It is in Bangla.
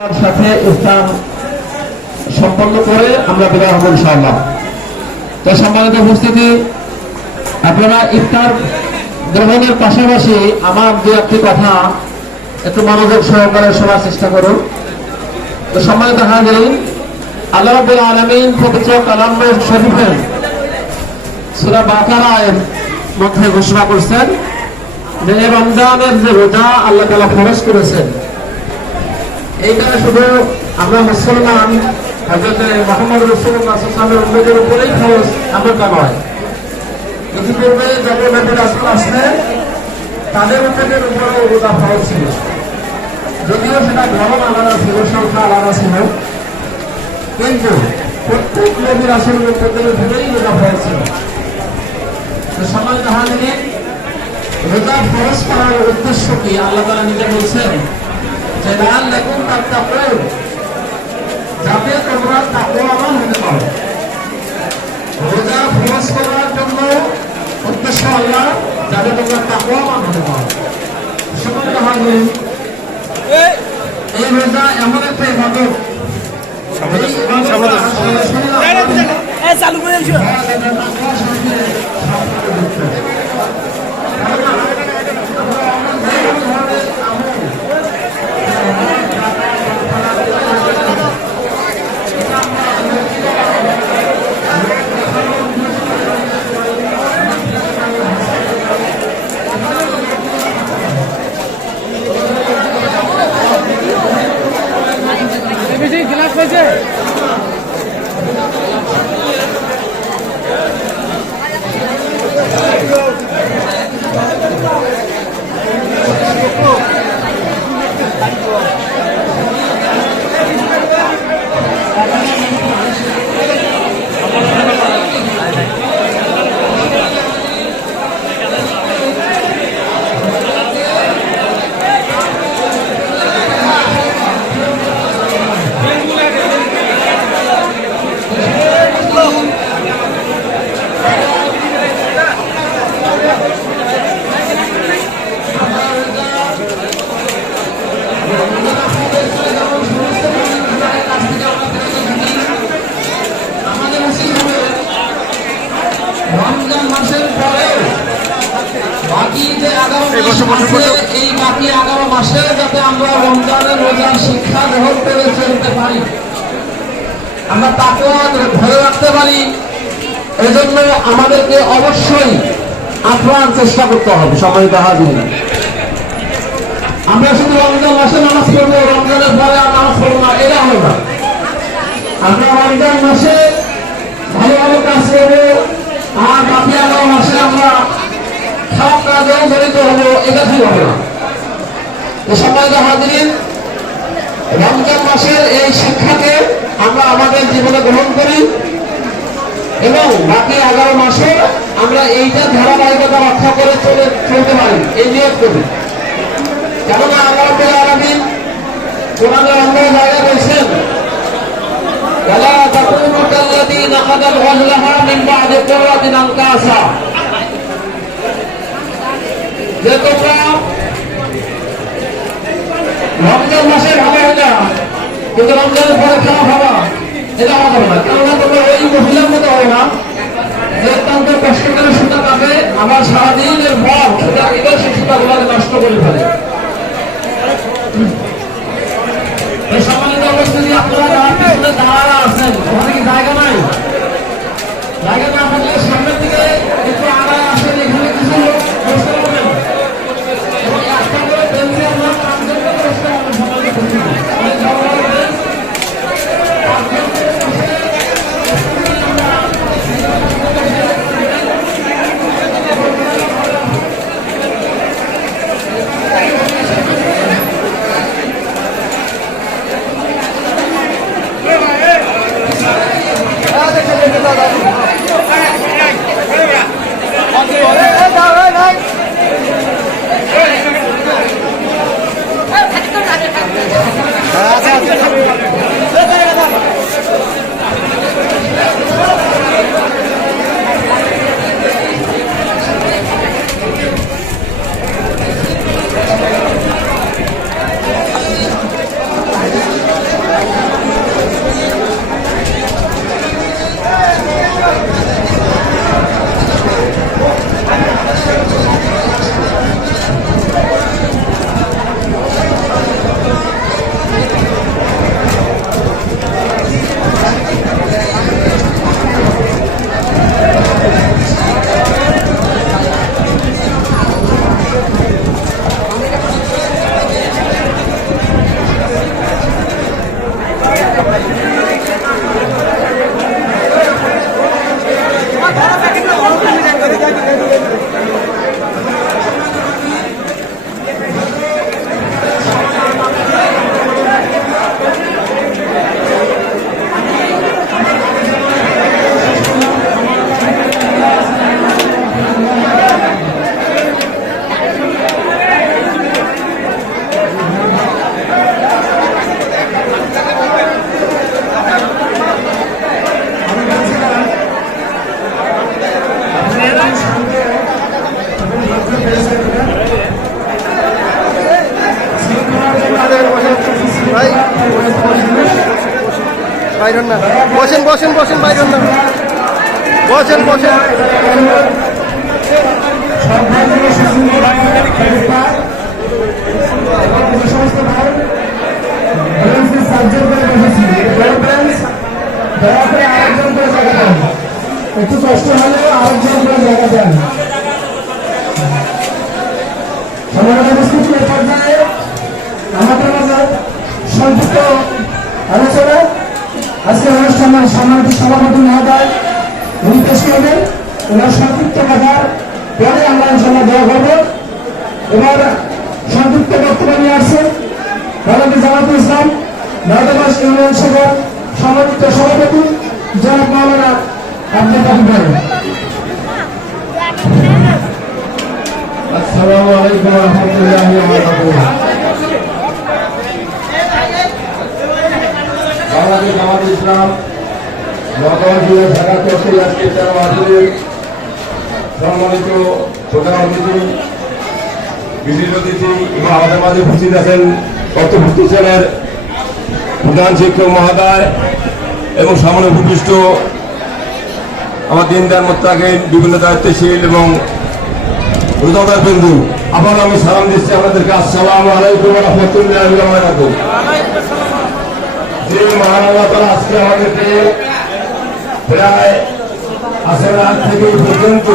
সাথে ইফতার সম্পন্ন করে আমরা বিদায় হব ইনশাআল্লাহ। তো সম্মানিত উপস্থিতি, আপনারা ইফতার গ্রহণের পাশাপাশি আমার দু একটি কথা একটু মনোযোগ সহকারে শোনার চেষ্টা করুন। তো সম্মানিত হাজিরিন, আল্লাহ রাব্বুল আলামিন পবিত্র কালাম শরীফের সূরা বাকারার মধ্যে ঘোষণা করেছেন যে রমজানের যে রোজা আল্লাহ তাআলা ফরজ করেছেন, এইটা শুধু আমরা মুসলমান হযরত মুহাম্মদ রাসূলুল্লাহ সাল্লাল্লাহু আলাইহি ওয়াসাল্লামের উম্মতের উপরেই ফরজ, এমনটা নয়। ইতিপূর্বে যত নবী রাসূল আসলেন তাদের উম্মতের উপরেও রোজা ফরজ ছিল, যদিও সেটা ধরন আলাদা ছিল, সংখ্যা আলাদা ছিল, কিন্তু প্রত্যেক নবী রাসূলের উম্মতের উপরেই রোজা ফরজ ছিল। তো সম্মানিত হাজিরিন, রোজা ফরজ করার উদ্দেশ্য কি? আল্লাহ তাআলা নিজে বলছেন যে লাআল্লাকুম তাত্তাকুন, যাতে তোমরা তাকওয়াবান হতে পারো। রোজা ফরজ করার জন্য উদ্দেশ্য আল্লাহ, যাতে তোমরা তাকওয়াবান হতে পারো। সম্মানিত হাজিরিন, এই রোজা এমন একটা ইবাদত, গ্লাস হয়েছে রমজান মাসের পরে বাকি যে 11 মাস আছে, এই বাকি 11 মাসে যাতে আমরা রমজানের রোজার শিক্ষা গ্রহণ করে চলতে পারি, আমরা তাকওয়া ধরে রাখতে পারি, এজন্য আমাদেরকে অবশ্যই আপ্রাণ চেষ্টা করতে হবে। সম্মানিত হাজিরিন, আমরা শুধু রমজান মাসে নামাজ পড়বো, রমজানের পরে আর নামাজ পড়বো না, এটা হবে না। আমরা রমজান মাসে ভালো ভালো কাজ করবো, আর বাকি 11 মাসে আমরা খারাপ কাজেও জড়িত হবো, এটা ঠিক হবে না। সম্মানিত হাজিরিন, রমজান মাসের এই শিক্ষাকে আমরা আমাদের জীবনে গ্রহণ করি এবং বাকি 11 মাসে আমরা এইটা ধারাবাহিকতা রক্ষা করে চলতে পারি, এই নিয়োগ করি। কেননা আল্লাহ রাব্বুল আলামিন কোরআনের অন্য জায়গায় বলছেন, ওয়ালা তাকুনু কাল্লাযী নাকাদাল গাযলাহা মিন বা'দি কুওয়াতিন আনকাসা, যে তোমরা রমজান মাসে ভালো হয়ে যা, কিন্তু রমজানের পরে খারাপ হবা, এটা হওয়া যাবে না। কেননা তোমরা ওই মহিলার মতো হবে না যে অত্যন্ত কষ্ট করে সুতা কাটে, আবার সারাদিনের পর সুতা কেটে সে সুতাগুলোকে নষ্ট করে ফেলে। সম্মানিত অবস্থিতি, আপনারা যারা পিছনে দাঁড়ানো আছেন, ওখানে কি জায়গা নাই? জায়গা না থাকলে সামনের দিকে একটু আড়ায় আসেন, এখানে কিছু লোক বসতে পারবেন এবং একটা করে বেঞ্চে আপনার 5 জন করে বসতে পারবেন। সম্মানিত উপস্থিতি, অনেক বড় বড় বেঞ্চ, 5 জন করে বসে আমরা ভাই বাইরন না, বসেন বসেন বসেন, বাইরন না, বসেন বসেন। সব ভাইগুলো সুন্দর সমস্ত ভাই সাবজেক্ট করে বসেছি। দয়া করে আরেকজন করে জায়গা দেন, একটু কষ্ট হলেও আরেকজন করে জায়গা দেন। সমাজের উপস্থিতি এ পর্যায়ে আমাদের মাঝে সংযুক্ত আলোচনা আজকে অনুষ্ঠানের সম্মানিত সভাপতি মহোদয় উনি পেশ করবেন। ওনার সংক্ষিপ্ত কথার পরে আমরা ইনশাল্লাহ দেওয়া করবো। এবার সংক্ষিপ্ত বক্তব্য নিয়ে আসছেন বাংলাদেশ জামায়াতে ইসলাম নয়দাবাস ইউনিয়ন শাখার সম্মানিত সভাপতি জনাব মাওলানা আব্দুল কাদির ভাই। আসসালামু আলাইকুম ওয়া রাহমাতুল্লাহি ওয়া বারাকাতুহু। বাংলাদেশ জামায়াতে ইসলাম নয়দাবাস ইউনিয়ন শাখা কর্তৃক আজকে 13 আসরের সম্মানিত প্রধান অতিথি, বিশেষ অতিথি এবং আমাদের মাঝে উপস্থিত আছেন কর্তব্যরত সেনের প্রধান শিক্ষক মহোদয় এবং সামনে উপবিষ্ট আমার দিনদার মোত্তাকিন, বিভিন্ন দায়িত্বশীল এবং রোজাদার বিন্দু, আবার আমি সালাম দিচ্ছি আপনাদেরকে। আসসালামু আলাইকুম ওয়া রাহমাতুল্লাহি ওয়া বারাকাতুহু। যে মহান আল্লাহ তাআলা আজকে আমাদেরকে প্রায় আসর রাত থেকে এই পর্যন্ত